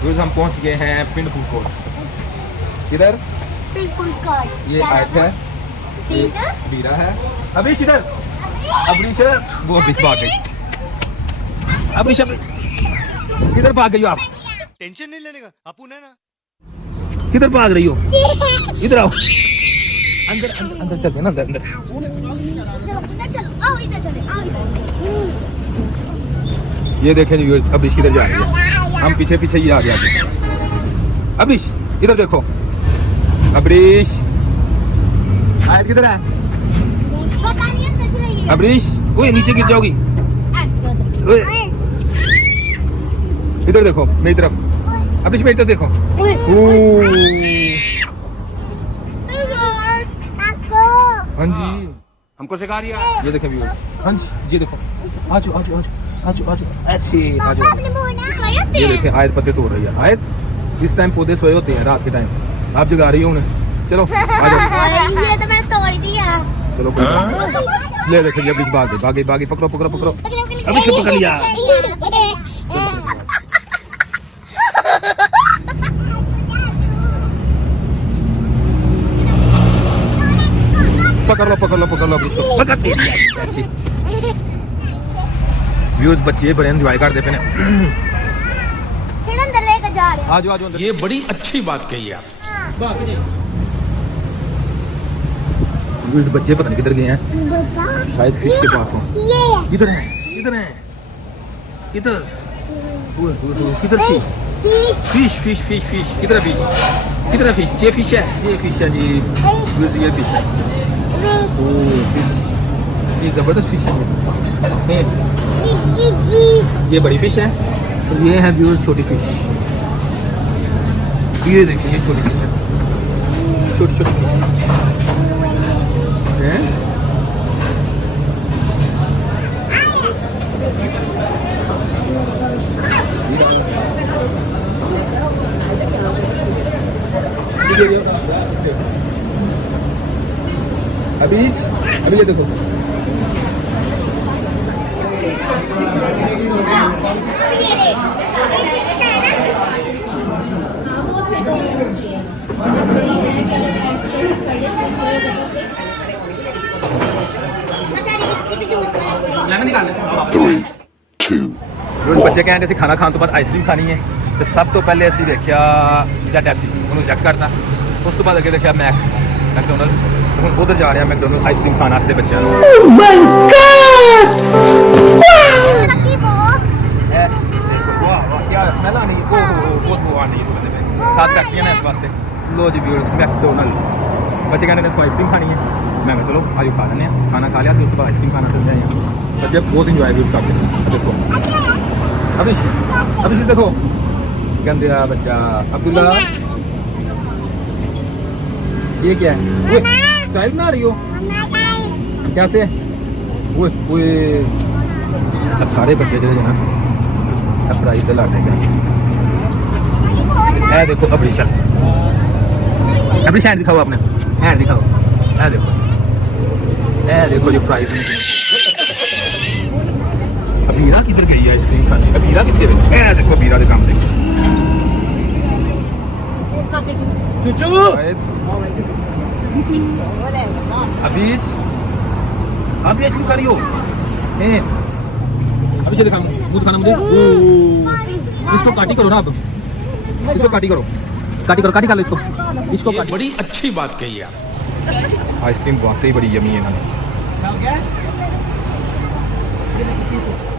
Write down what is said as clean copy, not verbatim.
Viewers हम पहुंच गए हैं पिंड फूड कोर्ट। किधर? पिंड फूड कोर्ट। ये आयत है, ये बीरा है। अबरीश इधर, अबरीश वो अबरीश भाग गई। अबरीश किधर भाग गई हो आप? टेंशन नहीं लेने का, अपुन है ना। किधर भाग रही हो? इधर आओ, अंदर अंदर अंदर चलते हैं ना, अंदर अंदर। चलो आओ इधर चले, आओ इधर। ये देखें जी व्यूअर्स, अबरीश किधर जा रही है, हम पीछे पीछे ही आ गया। अबरीश इधर देखो, अबरीश आयत किधर है? पता नहीं है, सच रही है। अबरीश ओए नीचे गिर जाओगी। ओए इधर देखो मेरी तरफ, अबरीश मेरी तरफ देखो। हाँ जी हमको सिखा रही है। ये देखें व्यूअर्स, हाँ जी ये देखो, आजो आजो आजो आजो आजो अच्छी आजो। ये देखें आयत पत्ते तोड़ रही है। आयत इस टाइम पौधे सोए होते हैं रात के टाइम, आप जगा रही हो उन्हें। चलो आ जाओ। ये तो मैंने तोड़ दिया। चलो ले देखे जी अबरीश भाग गई भाग गई भाग गई। पकड़ो पकड़ो पकड़ो, अबरीश को पकड़ लिया। पकड़ लो पकड़ लो पकड़ लो अबरीश को, पकड़ते हैं अच्छी। व्यूअर्स बच्चे बड़े एंजॉय करते पे ने। फिर अंदर लेकर जा रहे हैं। आ जाओ आ जाओ अंदर। ये बड़ी अच्छी बात कही आप। व्यूअर्स बच्चे पता नहीं किधर गए हैं, शायद फिश के पास हो। किधर है किधर है किधर? किधर fish fish fish fish fish किधर है फिश? किधर है फिश? ये फिश है, ये फिश है जी। ये फिश है, फिश ये जबरदस्त फिश है। ये बड़ी फिश है और ये है व्यूअर्स छोटी फिश। ये देखिए ये छोटी फिश है, छोटी छोटी फिश है। अभी अभी ये देखो, बच्चे कहते खाना खाने तो बाद आइसक्रीम खानी है, तो सब तो पहले असं देखा ZFC उन्होंने रिजेक्ट करता। उस तो बाद अगे देखा मैकडोनल्ड, हम उधर जा रहे हैं मैकडोनल्ड आइसक्रीम खाने वास्ते बच्चों। स्मेल आनी बहुत वो आनी है, सात फैक्ट्रियां हैं इस वास्ते। लो जी व्यूअर्स मैकडोनल्ड, बच्चे कहते हैं आइसक्रीम खानी है। मैं चलो आयु खा लेने, खाना खा लिया उस बाद आइसक्रीम खाना चलते हैं। बच्चे बहुत इंजॉय व्यूअर्स करते हैं। देखो अबरीश अबरीश देखो कहते बच्चा अब्दुल्ला, ये क्या है? स्टाइल बना रही हो कैसे? वो सारे बच्चे जो ना फ्राई से लाते हैं। देखो अबरीश अबरीश हैंड दिखाओ, अपने हैंड दिखाओ। देखो जो फ्राइज। अबीरा किधर गई है आइसक्रीम खाने? अबीरा किधर गई? देखो अबीरा के काम देखो। अबीज आप भी आइसक्रीम खा रही हो? अभी दिखा मुझे खाना मुझे। इसको काटी करो ना, आप इसको काटी करो, काटी करो, काटी कर लो इसको। ये बड़ी अच्छी बात कही आप। आइसक्रीम वाकई बड़ी यमी है ना।